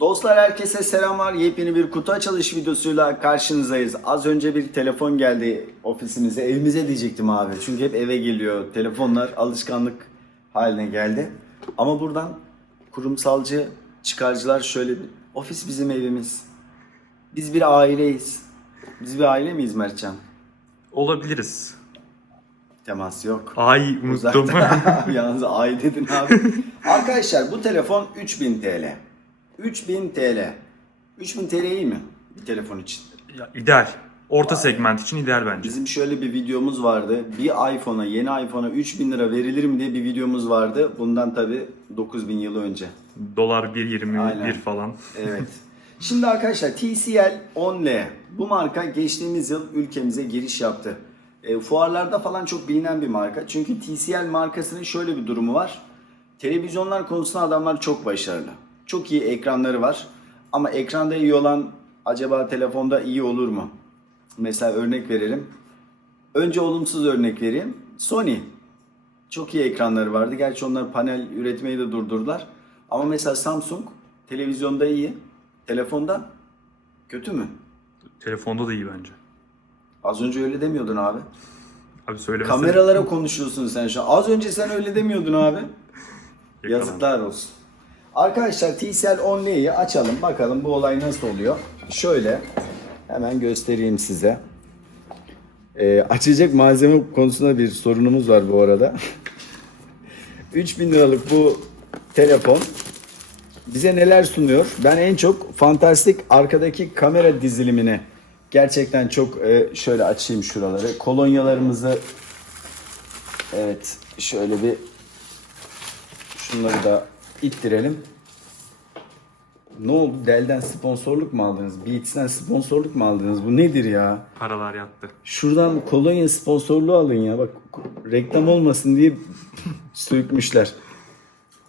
Dostlar herkese selamlar. Yepyeni bir kutu açılış videosuyla karşınızdayız. Az önce bir telefon geldi ofisimize. Evimize diyecektim abi. Çünkü hep eve geliyor. Telefonlar alışkanlık haline geldi. Ama buradan kurumsalcı çıkarcılar şöyle bir... Ofis bizim evimiz. Biz bir aileyiz. Biz bir aile miyiz Mertcan? Olabiliriz. Temas yok. Ay unuttum. Yalnız ay dedin abi. Arkadaşlar bu telefon 3000 TL. 3000 TL. 3000 TL iyi mi? Bir telefon için. Ya, ideal. Orta segment için ideal bence. Bizim şöyle bir videomuz vardı. Bir iPhone'a, yeni iPhone'a 3000 lira verilir mi diye bir videomuz vardı. Bundan tabi 9000 yıl önce. Dolar 1.21 Aynen. falan. Evet. Şimdi arkadaşlar TCL 10L bu marka geçtiğimiz yıl ülkemize giriş yaptı. E, fuarlarda falan çok bilinen bir marka. Çünkü TCL markasının şöyle bir durumu var. Televizyonlar konusunda adamlar çok başarılı. Çok iyi ekranları var. Ama ekranda iyi olan acaba telefonda iyi olur mu? Mesela örnek verelim. Önce olumsuz örnek vereyim. Sony. Çok iyi ekranları vardı. Gerçi onlar panel üretmeyi de durdurdular. Ama mesela Samsung televizyonda iyi. Telefonda kötü mü? Telefonda da iyi bence. Az önce öyle demiyordun abi. Abi söylemesene. Kameralara konuşuyorsun sen şu an. Az önce sen öyle demiyordun abi. Yazıklar olsun. Arkadaşlar TCL 10L'yi açalım. Bakalım bu olay nasıl oluyor. Şöyle hemen göstereyim size. Ee, açacak malzeme konusunda bir sorunumuz var bu arada. 3000 liralık bu telefon bize neler sunuyor? Ben en çok fantastik arkadaki kamera dizilimini gerçekten çok e, şöyle açayım şuraları. Kolonyalarımızı evet şöyle bir şunları da ittirelim. Ne oldu? Dell'den sponsorluk mu aldınız? Beats'ten sponsorluk mu aldınız? Bu nedir ya? Paralar yattı. Şuradan kolonya sponsorluğu alın ya. Bak reklam olmasın diye sökmüşler.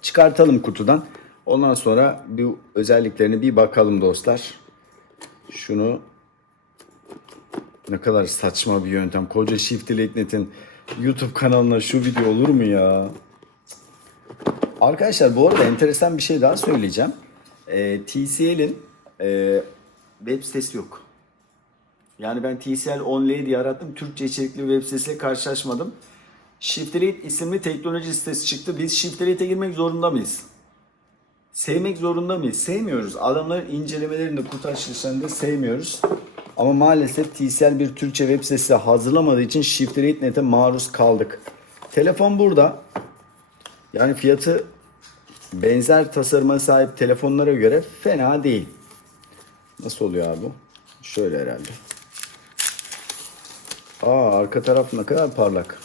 Çıkartalım kutudan. Ondan sonra bir özelliklerine bir bakalım dostlar. Şunu ne kadar saçma bir yöntem. Koca Shift Net'in YouTube kanalına şu video olur mu ya? Arkadaşlar bu arada enteresan bir şey daha söyleyeceğim. Ee, TCL'in e, web sitesi yok. Yani ben TCL Only diye arattım. Türkçe içerikli web sitesiyle karşılaşmadım. Shiftrate isimli teknoloji sitesi çıktı. Biz Shiftrate'e girmek zorunda mıyız? Sevmek zorunda mıyız? Sevmiyoruz. Adamların incelemelerinde, kutu açılışlarında sevmiyoruz. Ama maalesef TCL bir Türkçe web sitesi hazırlamadığı için Shiftrate.net'e maruz kaldık. Telefon burada. Yani fiyatı benzer tasarıma sahip telefonlara göre fena değil. Nasıl oluyor abi? Şöyle herhalde. Aa arka taraf ne kadar parlak.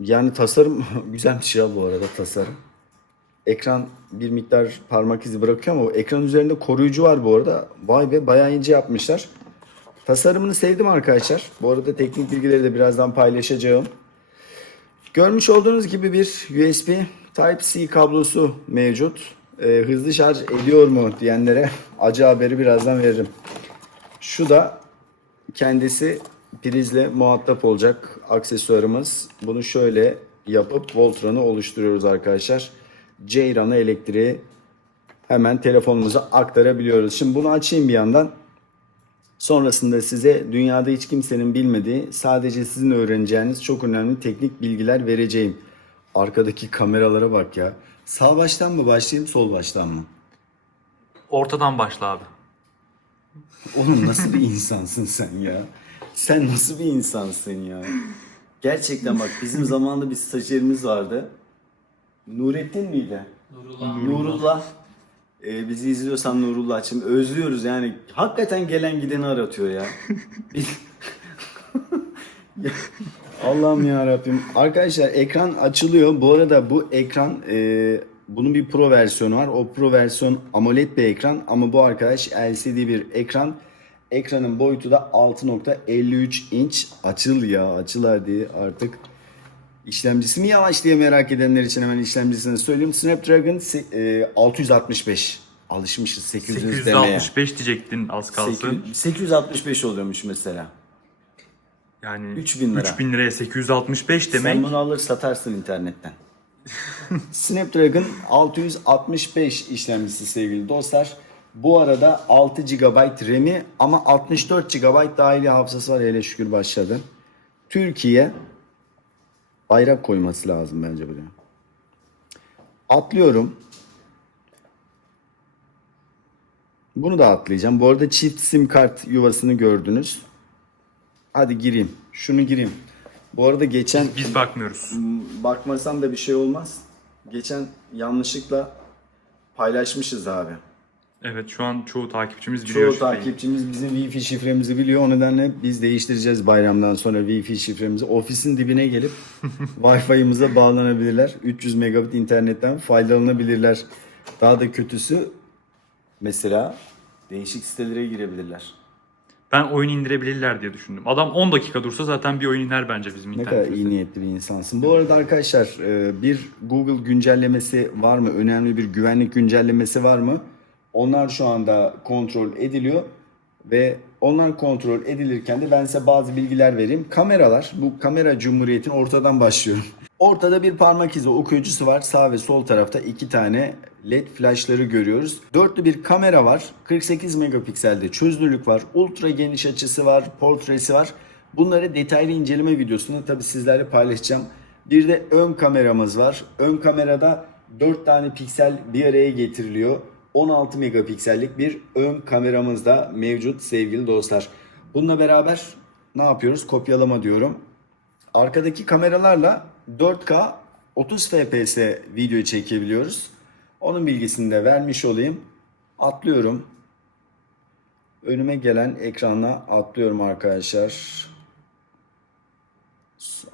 Yani tasarım güzelmiş ya bu arada tasarım. Ekran bir miktar parmak izi bırakıyor ama ekran üzerinde koruyucu var bu arada. Vay be bayağı ince yapmışlar. Tasarımını sevdim arkadaşlar. Bu arada teknik bilgileri de birazdan paylaşacağım. Görmüş olduğunuz gibi bir USB Type-C kablosu mevcut. Ee, hızlı şarj ediyor mu diyenlere acı haberi birazdan veririm. Şu da kendisi prizle muhatap olacak aksesuarımız. Bunu şöyle yapıp Voltron'u oluşturuyoruz arkadaşlar. Ceyran'a elektriği hemen telefonumuza aktarabiliyoruz. Şimdi bunu açayım bir yandan. Sonrasında size dünyada hiç kimsenin bilmediği, sadece sizin öğreneceğiniz çok önemli teknik bilgiler vereceğim. Arkadaki kameralara bak ya. Sağ baştan mı başlayayım, sol baştan mı? Ortadan başla abi. Oğlum nasıl bir insansın sen ya? Sen nasıl bir insansın ya? Gerçekten bak bizim zamanında bir stajyerimiz vardı. Nurettin miydi? Nurullah. Nurullah. Ee, bizi izliyorsan Nurullah'cığım özlüyoruz yani. Hakikaten gelen gideni aratıyor ya. Allah'ım ya Rabbim. Arkadaşlar ekran açılıyor. Bu arada bu ekran e, bunun bir pro versiyonu var. O pro versiyon AMOLED bir ekran ama bu arkadaş LCD bir ekran. Ekranın boyutu da 6.53 inç. Açıl ya açıl hadi artık. İşlemcisi mi yavaş diye merak edenler için hemen işlemcisini söyleyeyim. Snapdragon se- e, 665. Alışmışız 800 demeye. 865 diyecektin az kalsın. 800 865 oluyormuş mesela. Yani 3000 lira. 3000 liraya 865 demek. Sen bunu alır satarsın internetten. Snapdragon 665 işlemcisi sevgili dostlar. Bu arada 6 GB RAM'i ama 64 GB dahili hafızası var. Hele şükür başladı. Türkiye bayrak koyması lazım bence buraya. Atlıyorum. Bunu da atlayacağım. Bu arada çift sim kart yuvasını gördünüz. Hadi gireyim. Şunu gireyim. Bu arada geçen Biz bakmıyoruz. bakmasan da bir şey olmaz. Geçen yanlışlıkla paylaşmışız abi. Evet şu an çoğu takipçimiz biliyor. Çoğu şifreyi. takipçimiz bizim Wi-Fi şifremizi biliyor. O nedenle biz değiştireceğiz bayramdan sonra Wi-Fi şifremizi. Ofisin dibine gelip Wi-Fi'mize bağlanabilirler. 300 megabit internetten faydalanabilirler. Daha da kötüsü mesela değişik sitelere girebilirler. Ben oyun indirebilirler diye düşündüm. Adam 10 dakika dursa zaten bir oyun iner bence bizim Ne kadar internetimizde. iyi niyetli bir insansın. Bu arada arkadaşlar e, bir Google güncellemesi var mı? Önemli bir güvenlik güncellemesi var mı? Onlar şu anda kontrol ediliyor ve onlar kontrol edilirken de ben size bazı bilgiler vereyim. Kameralar, bu kamera cumhuriyetin ortadan başlıyor. Ortada bir parmak izi okuyucusu var. Sağ ve sol tarafta iki tane led flashları görüyoruz. Dörtlü bir kamera var. 48 megapikselde çözünürlük var. Ultra geniş açısı var. Portresi var. Bunları detaylı inceleme videosunu tabi sizlerle paylaşacağım. Bir de ön kameramız var. Ön kamerada 4 tane piksel bir araya getiriliyor. 16 megapiksellik bir ön kameramız da mevcut sevgili dostlar. Bununla beraber ne yapıyoruz? Kopyalama diyorum. Arkadaki kameralarla 4K 30 FPS video çekebiliyoruz. Onun bilgisini de vermiş olayım. Atlıyorum. Önüme gelen ekrana atlıyorum arkadaşlar.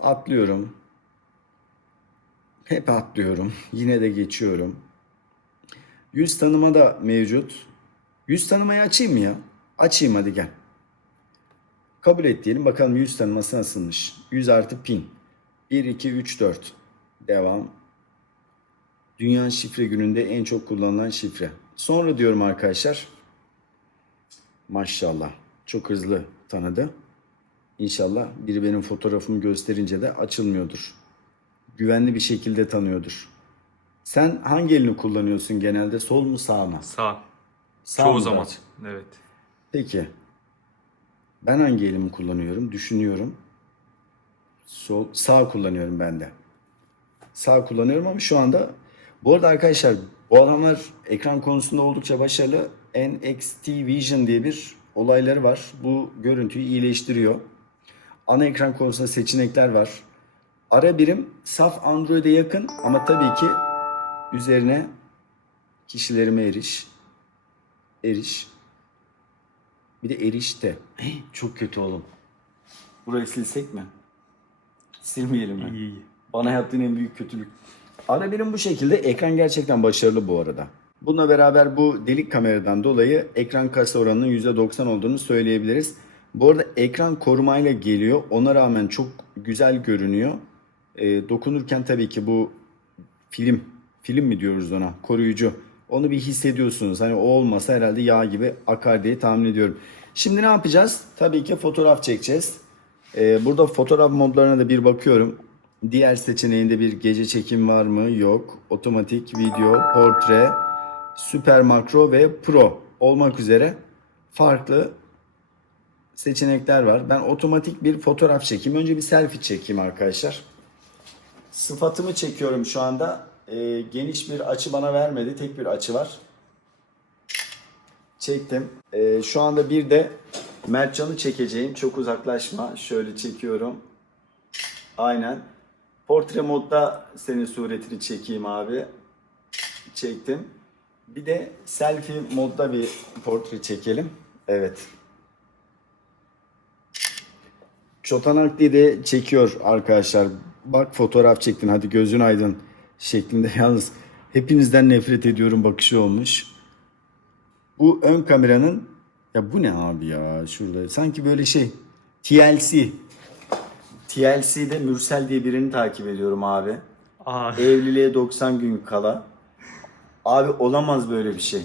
Atlıyorum. Hep atlıyorum. Yine de geçiyorum. Yüz tanıma da mevcut. Yüz tanımayı açayım mı ya? Açayım hadi gel. Kabul et diyelim. Bakalım yüz tanıması nasılmış. 100 artı pin. 1, 2, 3, 4. Devam. Dünya şifre gününde en çok kullanılan şifre. Sonra diyorum arkadaşlar. Maşallah. Çok hızlı tanıdı. İnşallah biri benim fotoğrafımı gösterince de açılmıyordur. Güvenli bir şekilde tanıyordur. Sen hangi elini kullanıyorsun genelde? Sol mu sağ mı? Sağ. Sağ çoğu zaman. çok? Evet. Peki. Ben hangi elimi kullanıyorum? Düşünüyorum. Sol, sağ kullanıyorum ben de. Sağ kullanıyorum ama şu anda bu arada arkadaşlar bu adamlar ekran konusunda oldukça başarılı. NXT Vision diye bir olayları var. Bu görüntüyü iyileştiriyor. Ana ekran konusunda seçenekler var. Ara birim saf Android'e yakın ama tabii ki üzerine kişilerime eriş. Eriş. Bir de erişte. Hey, çok kötü oğlum. Burayı silsek mi? Silmeyelim mi? İyi iyi. Bana yaptığın en büyük kötülük. Ara birim bu şekilde. Ekran gerçekten başarılı bu arada. Bununla beraber bu delik kameradan dolayı ekran kasa oranının %90 olduğunu söyleyebiliriz. Bu arada ekran korumayla geliyor. Ona rağmen çok güzel görünüyor. Ee, dokunurken tabii ki bu film, film mi diyoruz ona? Koruyucu. Onu bir hissediyorsunuz. Hani o olmasa herhalde yağ gibi akar diye tahmin ediyorum. Şimdi ne yapacağız? Tabii ki fotoğraf çekeceğiz. Ee, burada fotoğraf modlarına da bir bakıyorum. Diğer seçeneğinde bir gece çekim var mı? Yok. Otomatik, video, portre, süper makro ve pro olmak üzere farklı seçenekler var. Ben otomatik bir fotoğraf çekeyim. Önce bir selfie çekeyim arkadaşlar. Sıfatımı çekiyorum şu anda. Ee, geniş bir açı bana vermedi. Tek bir açı var. Çektim. Ee, şu anda bir de Mertcan'ı çekeceğim. Çok uzaklaşma. Şöyle çekiyorum. Aynen. Portre modda senin suretini çekeyim abi. Çektim. Bir de selfie modda bir portre çekelim. Evet. Çotanak diye de çekiyor arkadaşlar. Bak fotoğraf çektin hadi gözün aydın şeklinde. Yalnız hepinizden nefret ediyorum bakışı olmuş. Bu ön kameranın ya bu ne abi ya şurada sanki böyle şey TLC. TLC'de Mürsel diye birini takip ediyorum abi. Aa, Evliliğe 90 gün kala. Abi olamaz böyle bir şey.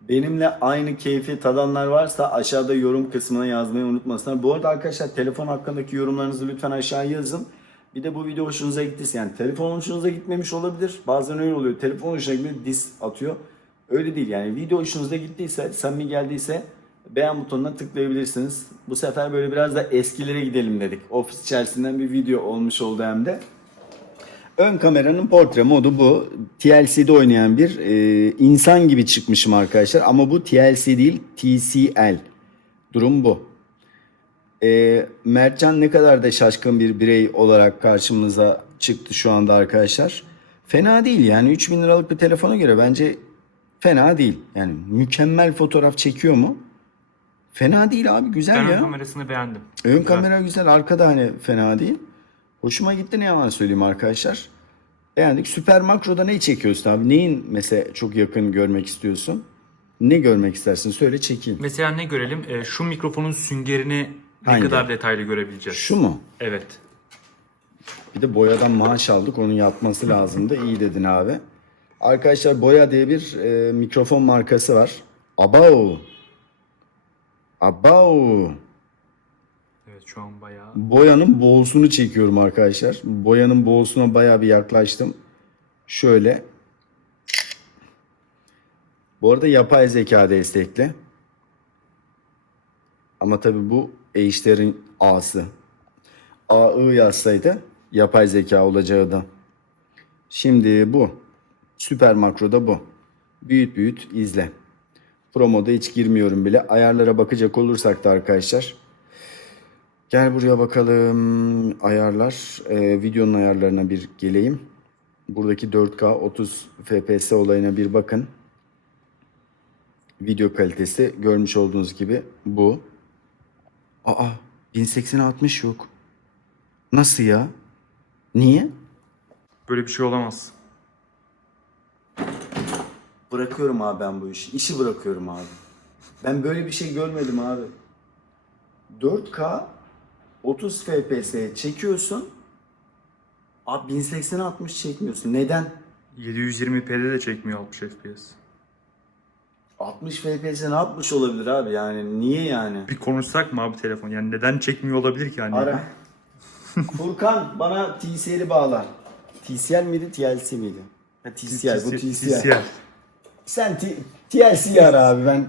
Benimle aynı keyfi tadanlar varsa aşağıda yorum kısmına yazmayı unutmasınlar. Bu arada arkadaşlar telefon hakkındaki yorumlarınızı lütfen aşağı yazın. Bir de bu video hoşunuza gittiyse yani telefon hoşunuza gitmemiş olabilir. Bazen öyle oluyor. Telefon hoşuna gidiyor dis atıyor. Öyle değil yani video hoşunuza gittiyse, samimi geldiyse beğen butonuna tıklayabilirsiniz. Bu sefer böyle biraz da eskilere gidelim dedik. Ofis içerisinden bir video olmuş oldu hem de. Ön kameranın portre modu bu. TLC'de oynayan bir e, insan gibi çıkmışım arkadaşlar. Ama bu TLC değil TCL. Durum bu. E, Mertcan ne kadar da şaşkın bir birey olarak karşımıza çıktı şu anda arkadaşlar. Fena değil yani 3000 liralık bir telefona göre bence fena değil. Yani mükemmel fotoğraf çekiyor mu? Fena değil abi güzel Ben ya. ön kamerasını beğendim. Ön kamera güzel, arkada hani fena değil. Hoşuma gitti ne yalan söyleyeyim arkadaşlar. Beğendik. Süper makroda neyi çekiyorsun abi? Neyin mesela çok yakın görmek istiyorsun? Ne görmek istersin? Söyle çekeyim. Mesela ne görelim? Ee, şu mikrofonun süngerini ne Hangi? kadar detaylı görebileceğiz? Şu mu? Evet. Bir de boyadan maaş aldık. Onun yapması lazımdı. İyi dedin abi. Arkadaşlar Boya diye bir e, mikrofon markası var. Abao. Abao. Evet şu an bayağı. Boyanın boğusunu çekiyorum arkadaşlar. Boyanın boğusuna bayağı bir yaklaştım. Şöyle. Bu arada yapay zeka destekli. Ama tabi bu Ejder'in A'sı. AI yazsaydı yapay zeka olacağı da. Şimdi bu. Süper makroda bu. Büyüt büyüt izle. Promoda hiç girmiyorum bile. Ayarlara bakacak olursak da arkadaşlar. Gel buraya bakalım. Ayarlar. Ee, videonun ayarlarına bir geleyim. Buradaki 4K 30 FPS olayına bir bakın. Video kalitesi görmüş olduğunuz gibi bu. Aa 1080 60 yok. Nasıl ya? Niye? Böyle bir şey olamaz. Bırakıyorum abi ben bu işi. İşi bırakıyorum abi. Ben böyle bir şey görmedim abi. 4K 30 FPS çekiyorsun. Abi 1080 60 çekmiyorsun. Neden? 720p'de de çekmiyor 60 FPS. 60 FPS ne yapmış olabilir abi yani niye yani? Bir konuşsak mı abi telefon? Yani neden çekmiyor olabilir ki hani? Ara. Furkan bana TCL'i bağla. TCL miydi TLC miydi? Ha, TCL bu TCL. Sen T- TLC'yi ara abi ben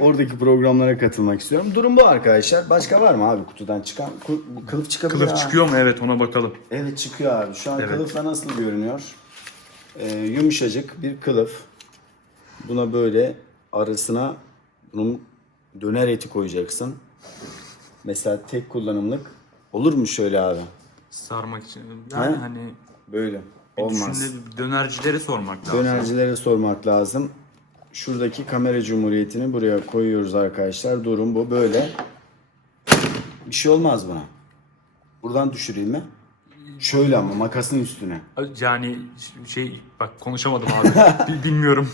oradaki programlara katılmak istiyorum. Durum bu arkadaşlar. Başka var mı abi kutudan çıkan? Ku- kılıf çıkabilir Kılıf ha. çıkıyor mu? Evet ona bakalım. Evet çıkıyor abi. Şu an Evet. kılıfla nasıl görünüyor? Ee, yumuşacık bir kılıf. Buna böyle arasına bunun döner eti koyacaksın. Mesela tek kullanımlık. Olur mu şöyle abi? Sarmak için. Yani Ha? hani Böyle. bir Olmaz. düşünle- dönercilere sormak lazım. Dönercilere sormak lazım. Şuradaki kamera cumhuriyetini buraya koyuyoruz arkadaşlar. Durum bu böyle. Bir şey olmaz buna. Buradan düşüreyim mi? Şöyle ama makasın üstüne. Yani şey bak konuşamadım abi. Bil- Bilmiyorum.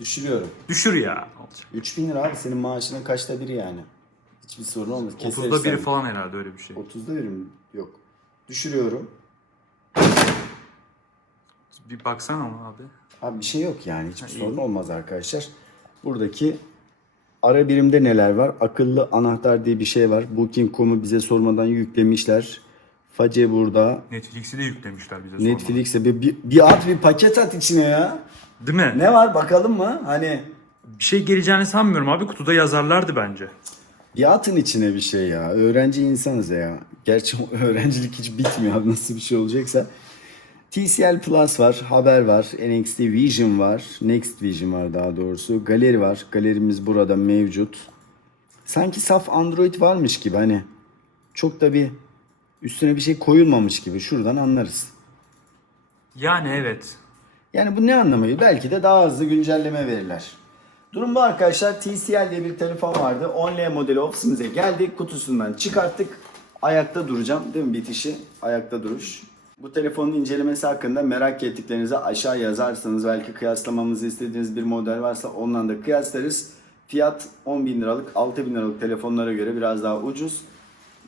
Düşürüyorum. Düşür ya. Olacak. 3000 lira abi senin maaşının kaçta biri yani. Hiçbir sorun olmaz. Keseriz 30'da biri falan herhalde öyle bir şey. 30'da biri mi? Yok. Düşürüyorum. Bir baksana ama abi. Abi bir şey yok yani. Hiçbir Ha, iyi. sorun olmaz arkadaşlar. Buradaki ara birimde neler var? Akıllı anahtar diye bir şey var. Booking.com'u bize sormadan yüklemişler. Face burada. Netflix'i de yüklemişler bize sonra. Netflix'e bir, bir, bir at bir paket at içine ya. Değil mi? Ne var bakalım mı? Hani Bir şey geleceğini sanmıyorum abi. Kutuda yazarlardı bence. bir atın içine bir şey ya. Öğrenci insanız ya. Gerçi öğrencilik hiç bitmiyor abi nasıl bir şey olacaksa. TCL Plus var, Haber var, NXT Vision var, Next Vision var daha doğrusu. Galeri var. Galerimiz burada mevcut. Sanki saf Android varmış gibi hani. Çok da bir üstüne bir şey koyulmamış gibi. Şuradan anlarız. Yani evet. Yani bu ne anlamı? Belki de daha hızlı güncelleme verirler. Durum bu arkadaşlar. TCL diye bir telefon vardı. 10L modeli ofisimize geldik. Kutusundan çıkarttık. Ayakta duracağım. Değil mi bitişi? Ayakta duruş. Bu telefonun incelemesi hakkında merak ettiklerinizi aşağı yazarsanız belki kıyaslamamızı istediğiniz bir model varsa ondan da kıyaslarız. Fiyat 10 bin liralık, 6 bin liralık telefonlara göre biraz daha ucuz.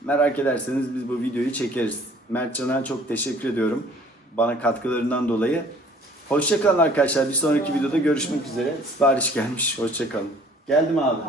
Merak ederseniz biz bu videoyu çekeriz. Mertcan'a çok teşekkür ediyorum. Bana katkılarından dolayı. Hoşçakalın arkadaşlar. Bir sonraki videoda görüşmek üzere. Sipariş gelmiş. Hoşçakalın. Geldim abi.